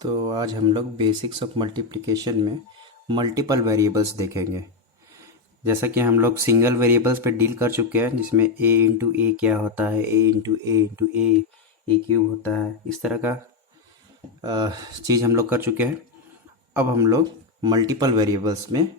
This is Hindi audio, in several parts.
तो आज हम लोग बेसिक्स ऑफ मल्टीप्लिकेशन में मल्टीपल वेरिएबल्स देखेंगे। जैसा कि हम लोग सिंगल वेरिएबल्स पे डील कर चुके हैं, जिसमें a इंटू ए क्या होता है, ए क्यूब होता है, इस तरह का चीज़ हम लोग कर चुके हैं। अब हम लोग मल्टीपल वेरिएबल्स में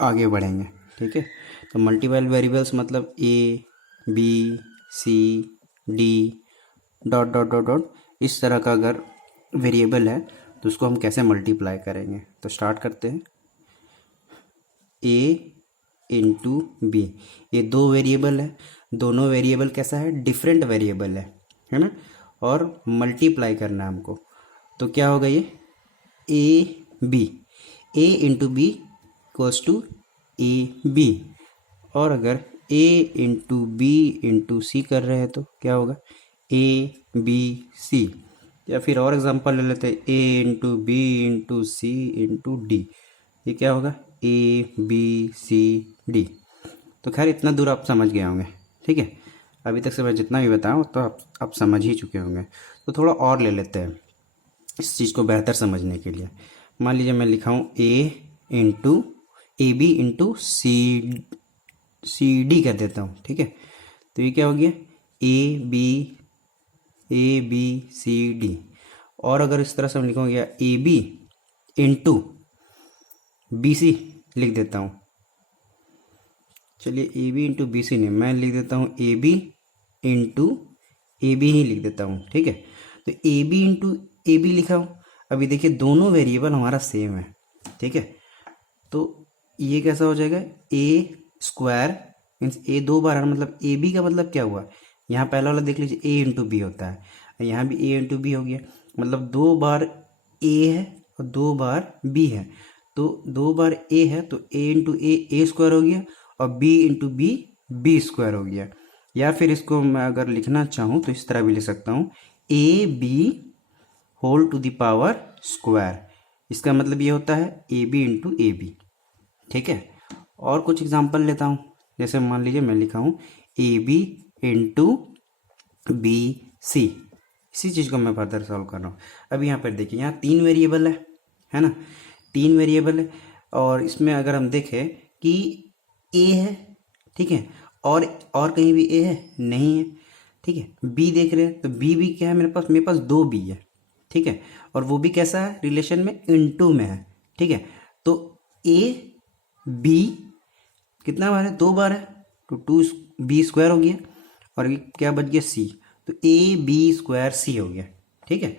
आगे बढ़ेंगे। ठीक है, तो मल्टीपल वेरिएबल्स मतलब A B C D dot dot dot dot इस तरह का अगर वेरिएबल है तो उसको हम कैसे मल्टीप्लाई करेंगे। तो स्टार्ट करते हैं। ए इंटू बी, ये दो वेरिएबल है, दोनों वेरिएबल कैसा है, डिफरेंट वेरिएबल है ना, और मल्टीप्लाई करना है हमको। तो क्या होगा ये A B, A into B equals to A B. और अगर A into B into C कर रहे हैं तो क्या होगा ए बी सी। या फिर और एग्जांपल ले लेते हैं, ए इंटू बी इंटू सी इंटू डी, ये क्या होगा ए बी सी डी। तो खैर इतना दूर आप समझ गए होंगे। ठीक है, अभी तक से मैं जितना भी बताऊँ तो आप समझ ही चुके होंगे। तो थोड़ा और ले लेते हैं इस चीज़ को बेहतर समझने के लिए। मान लीजिए मैं लिखा हूँ A B into C D कर देता हूँ। ठीक है, तो ये क्या हो गया ए बी सी डी। और अगर इस तरह से हम लिखोगे A B into B C लिख देता हूँ। चलिए A B into B C नहीं, मैं लिख देता हूँ A B into A B ही लिख देता हूँ। ठीक है, तो A B into A B लिखा हूँ। अभी देखिए दोनों वेरिएबल हमारा सेम है। ठीक है, तो ये कैसा हो जाएगा ए स्क्वायर मीन्स ए दो बार है, मतलब ए बी का मतलब क्या हुआ, यहाँ पहला वाला देख लीजिए ए इंटू बी होता है, यहाँ भी ए इंटू बी हो गया, मतलब दो बार ए है और दो बार बी है। तो दो बार ए है तो ए इंटू ए स्क्वायर हो गया, और बी इंटू बी स्क्वायर हो गया। या फिर इसको मैं अगर लिखना चाहूँ तो इस तरह भी लिख सकता हूँ A B whole to the power square. इसका मतलब ये होता है A B into A B. ठीक है, और कुछ एग्जांपल लेता हूँ। जैसे मान लीजिए मैं लिखा हूँ A B into B C, इसी चीज़ को मैं फर्दर सॉल्व कर रहा हूँ। अब यहाँ पर देखिए यहाँ तीन वेरिएबल है ना, तीन वेरिएबल है, और इसमें अगर हम देखें कि ए है, ठीक है, और कहीं भी ए है नहीं है। ठीक है, बी देख रहे हैं तो बी भी क्या है मेरे पास दो बी है। ठीक है, और वो भी कैसा है रिलेशन में इनटू में है। ठीक है, तो ए बी कितना बार है, दो बार है, तो टू बी स्क्वायर हो गया, और ये क्या बच गया सी, तो ए बी स्क्वायर सी हो गया। ठीक है,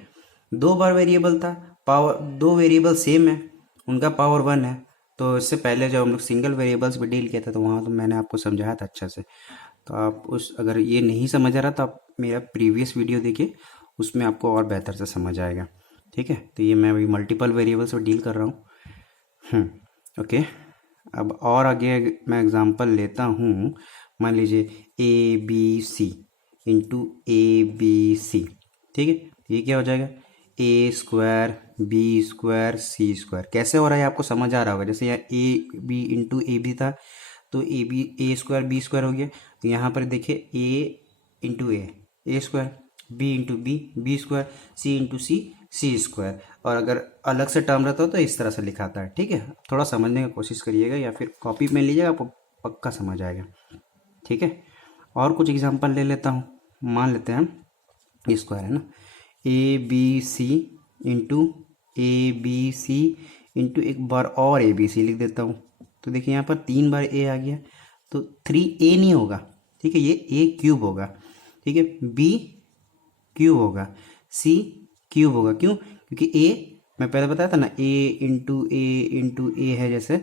दो बार वेरिएबल था, पावर दो वेरिएबल सेम है, उनका पावर वन है। तो इससे पहले जब हम लोग सिंगल वेरिएबल्स पे डील किया था तो वहाँ तो मैंने आपको समझाया था अच्छे से। तो आप उस अगर ये नहीं समझ आ रहा तो आप मेरा प्रीवियस वीडियो देखिए, उसमें आपको और बेहतर से समझ आएगा। ठीक है, तो ये मैं अभी मल्टीपल वेरिएबल्स पर डील कर रहा हूँ। ओके, अब और आगे मैं एग्जांपल लेता हूँ। मान लीजिए A B C into A B C. ठीक है, ये क्या हो जाएगा A square B square C square. कैसे हो रहा है आपको समझ आ रहा होगा। जैसे यहाँ A B into A B था तो ए स्क्वायर बी स्क्वायर हो गया। तो यहाँ पर देखिए A into A square, B into B square, C into C square. और अगर अलग से टर्म रहता हो तो इस तरह से लिखाता है। ठीक है, थोड़ा समझने की कोशिश करिएगा या फिर कॉपी में लीजिएगा, आपको पक्का समझ आएगा। ठीक है, और कुछ एग्जांपल ले लेता हूँ। मान लेते हैं स्क्वायर है ना, A B C into A B C into एक बार और ए बी सी लिख देता हूँ। तो देखिए यहाँ पर तीन बार ए आ गया, तो थ्री ए नहीं होगा। ठीक है, ये ए क्यूब होगा। ठीक है, बी क्यूब होगा, सी क्यूब होगा। क्यों, क्योंकि ए मैं पहले बताया था ना ए इंटू ए है। जैसे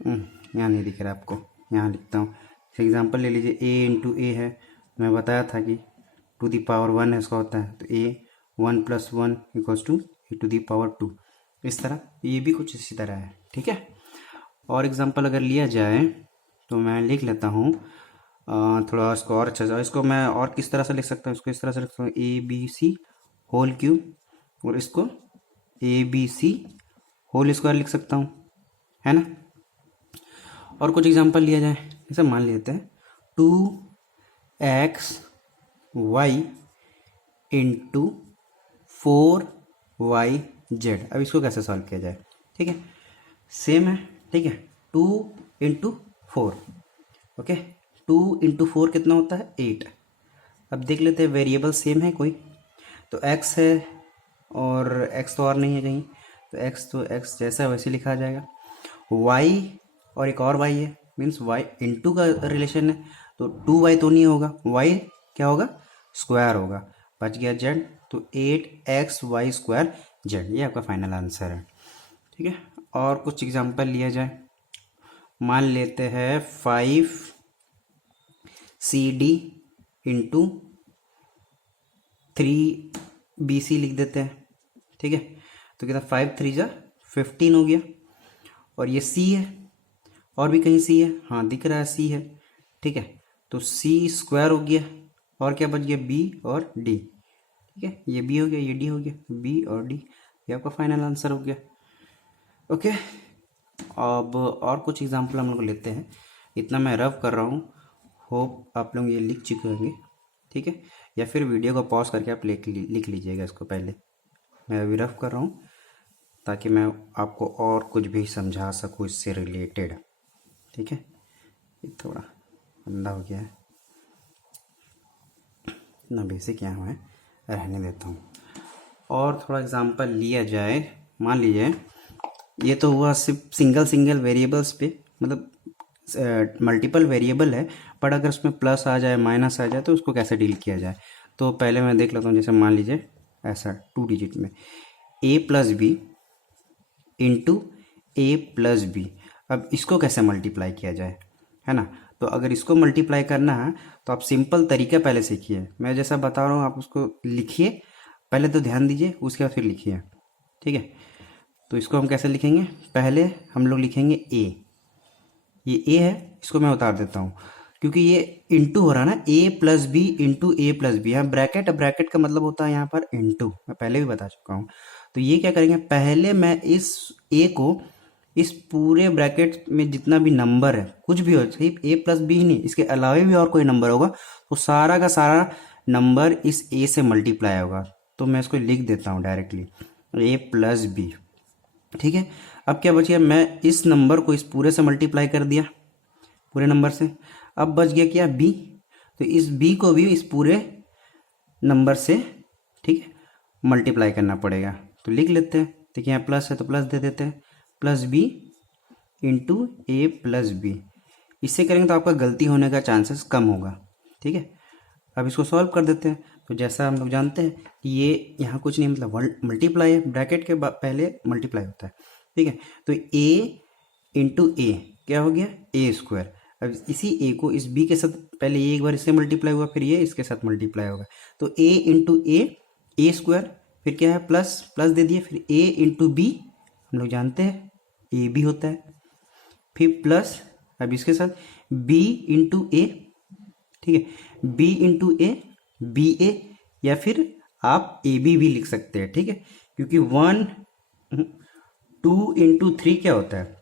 यहाँ नहीं दिख रहा आपको, यहाँ लिखता हूँ। एग्जांपल ले लीजिए ए इंटू ए है, मैं बताया था कि टू दी पावर वन है इसका होता है, तो A one plus one equals to A two the power two. इस तरह ये भी कुछ इसी तरह है। ठीक है, और एग्जांपल अगर लिया जाए तो मैं लिख लेता हूँ थोड़ा इसको और अच्छा सा। इसको मैं और किस तरह से लिख सकता हूँ, इसको इस तरह से लिख सकता हूँ A B C whole cube, और इसको A B C whole square लिख सकता हूँ, है ना। और कुछ एग्जांपल लिया जाए, जैसे मान लेते हैं 2x y into 4 Y Z. अब इसको कैसे सॉल्व किया जाए, ठीक है, सेम है, ठीक है, 2 × 4, ओके, 2 × 4 कितना होता है 8। अब देख लेते हैं वेरिएबल सेम है कोई, तो x है और x तो और नहीं है कहीं, तो x जैसा है वैसे लिखा जाएगा। y और एक और y है, मीन्स y इंटू का रिलेशन है, तो 2y तो नहीं होगा, y क्या होगा स्क्वायर होगा, बच गया z, तो 8xy² z, ये आपका फाइनल आंसर है, ठीक है। और कुछ एग्जांपल लिया जाए, मान लेते हैं 5cd इंटू 3bc लिख देते हैं, ठीक है, तो कितना 5 3 जा 15 हो गया। और ये c है, और भी कहीं c है, हाँ दिख रहा है c है, ठीक है, तो c² हो गया, और क्या बच गया b और d, ठीक है, ये b हो गया, ये d हो गया, b और d, ये आपका फाइनल आंसर हो गया, ओके। अब और कुछ एग्जांपल हम लोग लेते हैं, इतना मैं रफ कर रहा हूँ, होप आप लोग ये लिख चुके होंगे, ठीक है, या फिर वीडियो को पॉज करके आप लिख लीजिएगा इसको, पहले मैं अभी रफ कर रहा हूँ ताकि मैं आपको और कुछ भी समझा सकूँ इससे रिलेटेड, ठीक है। ये थोड़ा गंदा हो गया है, इतना बेसिक यहाँ मैं रहने देता हूँ। और थोड़ा एग्जांपल लिया जाए, मान लीजिए ये तो हुआ सिर्फ सिंगल वेरिएबल्स पे, मतलब मल्टीपल वेरिएबल है, बट अगर उसमें प्लस आ जाए माइनस आ जाए तो उसको कैसे डील किया जाए। तो पहले मैं देख लेता हूँ, जैसे मान लीजिए ऐसा 2 डिजिट में a+b इंटू a+b, अब इसको कैसे मल्टीप्लाई किया जाए, है ना। तो अगर इसको मल्टीप्लाई करना है तो आप सिंपल तरीका पहले सीखिए, मैं जैसा बता रहा हूँ आप उसको लिखिए, पहले तो ध्यान दीजिए, उसके बाद फिर लिखिए, ठीक है। तो इसको हम कैसे लिखेंगे, पहले हम लोग लिखेंगे a, ये a है, इसको मैं उतार देता हूँ क्योंकि ये इंटू हो रहा है ना, a+b इंटू a+b, यहाँ ब्रैकेट, ब्रैकेट का मतलब होता है यहाँ पर इंटू, मैं पहले भी बता चुका हूँ। तो ये क्या करेंगे, पहले मैं इस a को इस पूरे ब्रैकेट में जितना भी नंबर है, कुछ भी हो, सिर्फ a+b ही नहीं, इसके अलावा भी और कोई नंबर होगा, तो सारा का सारा नंबर इस a से मल्टीप्लाई होगा। तो मैं इसको लिख देता हूँ डायरेक्टली a+b, ठीक है। अब क्या बच गया, मैं इस नंबर को इस पूरे से मल्टीप्लाई कर दिया, पूरे नंबर से, अब बच गया क्या b, तो इस b को भी इस पूरे नंबर से, ठीक है, मल्टीप्लाई करना पड़ेगा। तो लिख लेते हैं, देखिए यहाँ प्लस है तो प्लस दे देते हैं, +b इंटू a+b, इससे करेंगे तो आपका गलती होने का चांसेस कम होगा, ठीक है। अब इसको सॉल्व कर देते हैं, तो जैसा हम लोग जानते हैं कि ये यहाँ कुछ नहीं, मतलब मल्टीप्लाई है, ब्रैकेट के पहले मल्टीप्लाई होता है, ठीक है। तो a इंटू ए क्या हो गया a², अब इसी a को इस b के साथ, पहले ये एक बार इससे मल्टीप्लाई हुआ, फिर ये इसके साथ मल्टीप्लाई होगा, तो a इंटू a², फिर क्या है प्लस प्लस दे दिए, फिर a इंटू b, हम लोग जानते हैं ए बी होता है, फिर प्लस, अब इसके साथ b इंटू ए, ठीक है, b इंटू ए बी ए, या फिर आप ए बी भी लिख सकते हैं, ठीक है, क्योंकि 2 इंटू 3 क्या होता है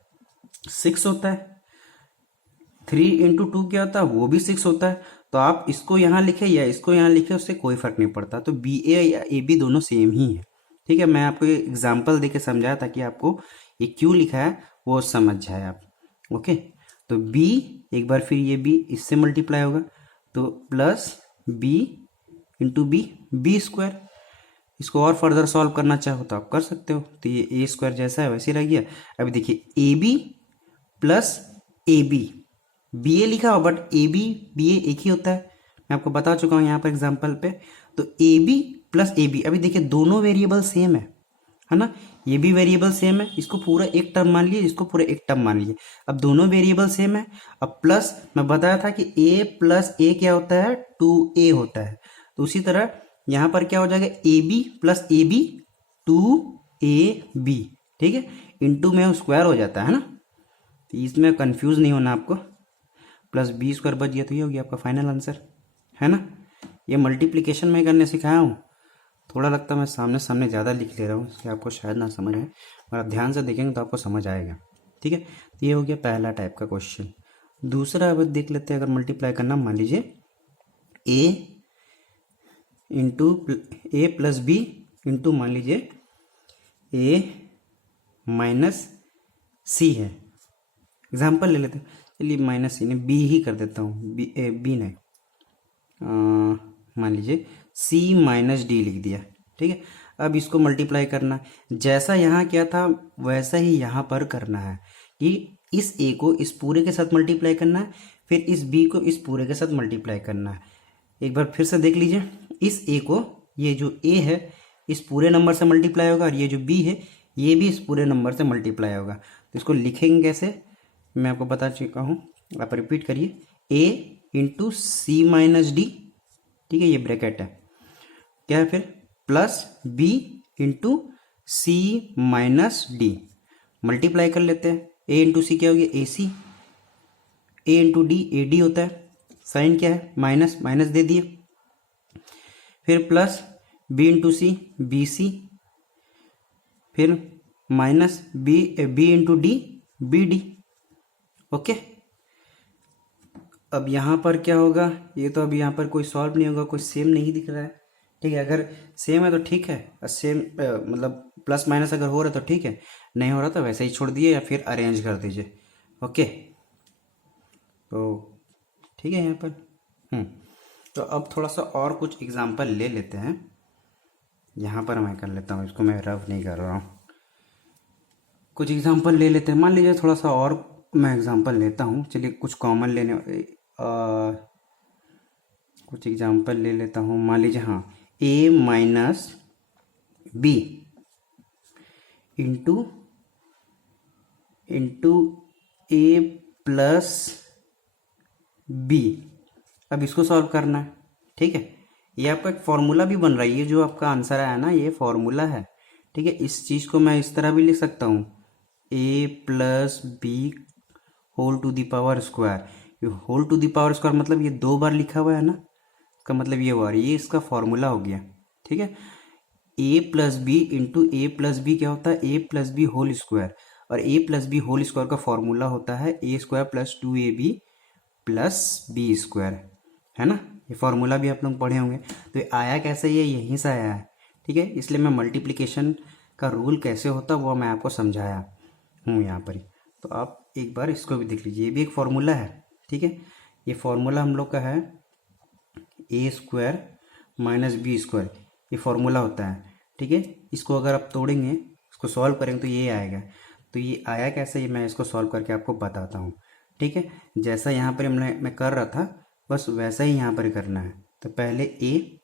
6 होता है, 3 इंटू 2 क्या होता है वो भी 6 होता है। तो आप इसको यहाँ लिखे या इसको यहाँ लिखे, उससे कोई फर्क नहीं पड़ता, तो बी ए या ए बी दोनों सेम ही है, ठीक है। मैं आपको ये एग्जाम्पल देके समझाया ताकि आपको ये क्यों लिखा है वो समझ जाए आप, ओके। तो b, एक बार फिर ये b इससे मल्टीप्लाई होगा, तो प्लस b इंटू b², इसको और फर्दर सॉल्व करना चाहो तो आप कर सकते हो, तो ये a² जैसा है वैसे रह गया। अभी देखिए ab प्लस ab, बी ए लिखा हो बट ए बी ए एक ही होता है, मैं आपको बता चुका हूँ यहाँ पर एग्जाम्पल पे। तो A B plus A B, अभी देखिए दोनों वेरिएबल सेम है ना, ये भी वेरिएबल सेम है, इसको पूरा एक टर्म मान लीजिए, इसको पूरा एक टर्म मान लीजिए, अब दोनों वेरिएबल सेम है। अब प्लस मैं बताया था कि a प्लस ए क्या होता है 2a होता है, तो उसी तरह यहाँ पर क्या हो जाएगा A B plus A B 2ab, ठीक है, इंटू में स्क्वायर हो जाता है ना, तो इसमें कंफ्यूज नहीं होना आपको, प्लस b² बच गया, तो ये हो गया आपका फाइनल आंसर, है ना। ये मल्टीप्लिकेशन में करने सिखाया हूँ, थोड़ा लगता है मैं सामने सामने ज़्यादा लिख ले रहा हूँ, इसलिए आपको शायद ना समझ आए, और आप ध्यान से देखेंगे तो आपको समझ आएगा, ठीक है। तो ये हो गया पहला टाइप का क्वेश्चन। दूसरा अब देख लेते हैं, अगर मल्टीप्लाई करना, मान लीजिए a into a plus B into मान लीजिए ए माइनस सी है। एग्जाम्पल ले लेते हैं, चलिए माइनस सी नहीं, बी ही कर देता हूँ, बी नहीं, मान लीजिए सी माइनस डी लिख दिया, ठीक है। अब इसको मल्टीप्लाई करना है, जैसा यहाँ किया था वैसा ही यहाँ पर करना है कि इस ए को इस पूरे के साथ मल्टीप्लाई करना है, फिर इस बी को इस पूरे के साथ मल्टीप्लाई करना है। एक बार फिर से देख लीजिए, इस ए को, ये जो ए है इस पूरे नंबर से मल्टीप्लाई होगा, और ये जो बी है ये भी इस पूरे नंबर से मल्टीप्लाई होगा। तो इसको लिखेंगे कैसे, मैं आपको बता चुका हूँ, आप रिपीट करिए, ए इंटू सी माइनस डी, ठीक है, ये ब्रैकेट है, क्या है फिर, प्लस बी इंटू सी माइनस डी, मल्टीप्लाई कर लेते हैं, ए इंटू सी क्या हो गया, ए सी, ए इंटू डी ए डी होता है, साइन क्या है, माइनस, माइनस दे दिए, फिर plus B into C B C, फिर minus B into D B D. Okay, अब यहाँ पर क्या होगा, ये तो अब यहाँ पर कोई सॉल्व नहीं होगा, कोई सेम नहीं दिख रहा है, ठीक है। अगर सेम है तो ठीक है, सेम मतलब प्लस माइनस अगर हो रहा है तो ठीक है, नहीं हो रहा तो वैसे ही छोड़ दिए या फिर अरेंज कर दीजिए। ओके, तो ठीक है यहाँ पर। तो अब थोड़ा सा और कुछ एग्जांपल ले लेते हैं, यहाँ पर मैं कर लेता हूँ, इसको मैं रफ नहीं कर रहा हूँ, कुछ एग्जांपल ले लेते हैं। मान लीजिए थोड़ा सा और मैं एग्जांपल लेता हूँ, चलिए कुछ कॉमन कुछ एग्जांपल ले लेता हूँ। मान लीजिए हाँ, ए minus B into A plus B, अब इसको सॉल्व करना है, ठीक है। ये आपका एक फॉर्मूला भी बन रहा है, ये जो आपका आंसर आया ना ये फॉर्मूला है, ठीक है। इस चीज़ को मैं इस तरह भी लिख सकता हूँ, A plus B whole to the power square. ये whole to the power square मतलब ये 2 बार लिखा हुआ है ना, इसका मतलब ये हुआ, ये इसका फॉर्मूला हो गया, ठीक है। A plus B into A plus B क्या होता है, A plus B whole square, और A plus B whole square का फॉर्मूला होता है A square plus 2ab plus B square, है ना। ये फॉर्मूला भी आप लोग पढ़े होंगे। तो ये आया कैसे, ये यहीं से आया है, ठीक है। इसलिए मैं मल्टीप्लिकेशन का रूल कैसे होता है वो मैं आपको समझाया हूँ यहाँ पर ही। तो आप एक बार इसको भी देख लीजिए, ये भी एक फॉर्मूला है, ठीक है। ये फॉर्मूला हम लोग का है A square minus B square, ये फॉर्मूला होता है, ठीक है। इसको अगर आप तोड़ेंगे, इसको सॉल्व करेंगे तो ये आएगा। तो ये आया कैसे, ये मैं इसको सॉल्व करके आपको बताता हूँ, ठीक है। जैसा यहाँ पर मैं कर रहा था बस वैसा ही यहाँ पर करना है। तो पहले ये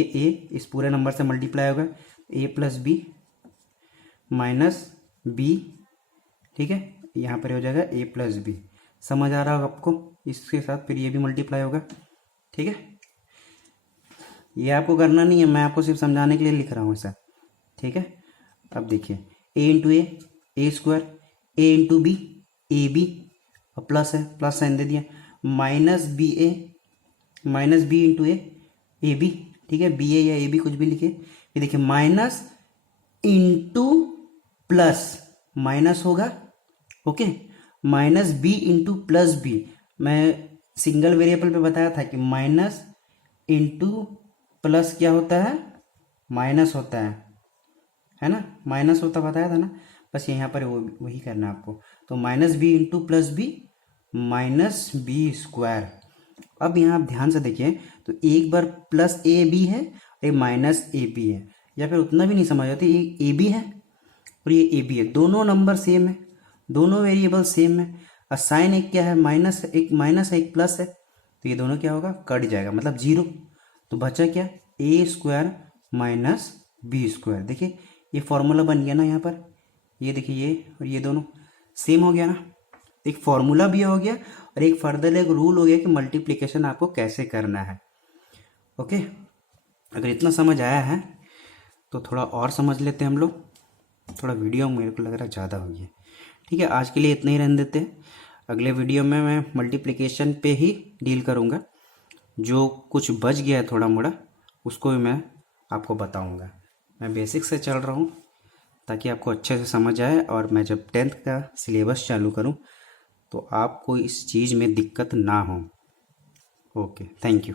ए इस पूरे नंबर से मल्टीप्लाई होगा, ए प्लस बी माइनस बी, ठीक है, यहाँ पर हो जाएगा ए प्लस बी, समझ आ रहा होगा आपको। इसके साथ फिर ये भी मल्टीप्लाई होगा, ठीक है। ये आपको करना नहीं है, मैं आपको सिर्फ समझाने के लिए लिख रहा हूँ ऐसा, ठीक है। अब देखिए A into A square, A into B A B, और प्लस है, प्लस साइन दे दिया, minus B into A B, ठीक है। बी ए या ए बी कुछ भी लिखे, ये देखिए माइनस इंटू प्लस, माइनस होगा, okay, minus B into plus B. मैं सिंगल वेरिएबल पे बताया था कि माइनस इंटू प्लस क्या होता है, माइनस होता है ना, माइनस होता बताया था ना, बस यहाँ पर वही करना है आपको। तो minus B into plus B minus B square. अब यहाँ आप ध्यान से देखिए, तो एक बार प्लस ए बी है, एक माइनस ए बी है, या फिर उतना भी नहीं समझ आती, एक ए बी है और ये ए बी है, दोनों नंबर सेम है, दोनों वेरिएबल सेम है, और साइन एक क्या है, माइनस है एक प्लस है, तो ये दोनों क्या होगा, कट जाएगा, मतलब जीरो। तो बचा क्या, ए स्क्वायर माइनस बी स्क्वायर। देखिए ये फॉर्मूला बन गया ना यहाँ पर, ये देखिए ये और ये दोनों सेम हो गया ना, एक फॉर्मूला भी हो गया और एक फर्दर एक रूल हो गया कि मल्टीप्लिकेशन आपको कैसे करना है। ओके, अगर इतना समझ आया है तो थोड़ा और समझ लेते हैं हम लोग। थोड़ा वीडियो मेरे को लग रहा है ज़्यादा हो गया, ठीक है। आज के लिए इतना ही रहने देते हैं, अगले वीडियो में मैं मल्टीप्लिकेशन पे ही डील करूँगा। जो कुछ बच गया है थोड़ा मोड़ा उसको भी मैं आपको बताऊँगा। मैं बेसिक से चल रहा हूँ ताकि आपको अच्छे से समझ आए, और मैं जब 10th का सिलेबस चालू करूँ तो आपको इस चीज़ में दिक्कत ना हो। Okay, thank you.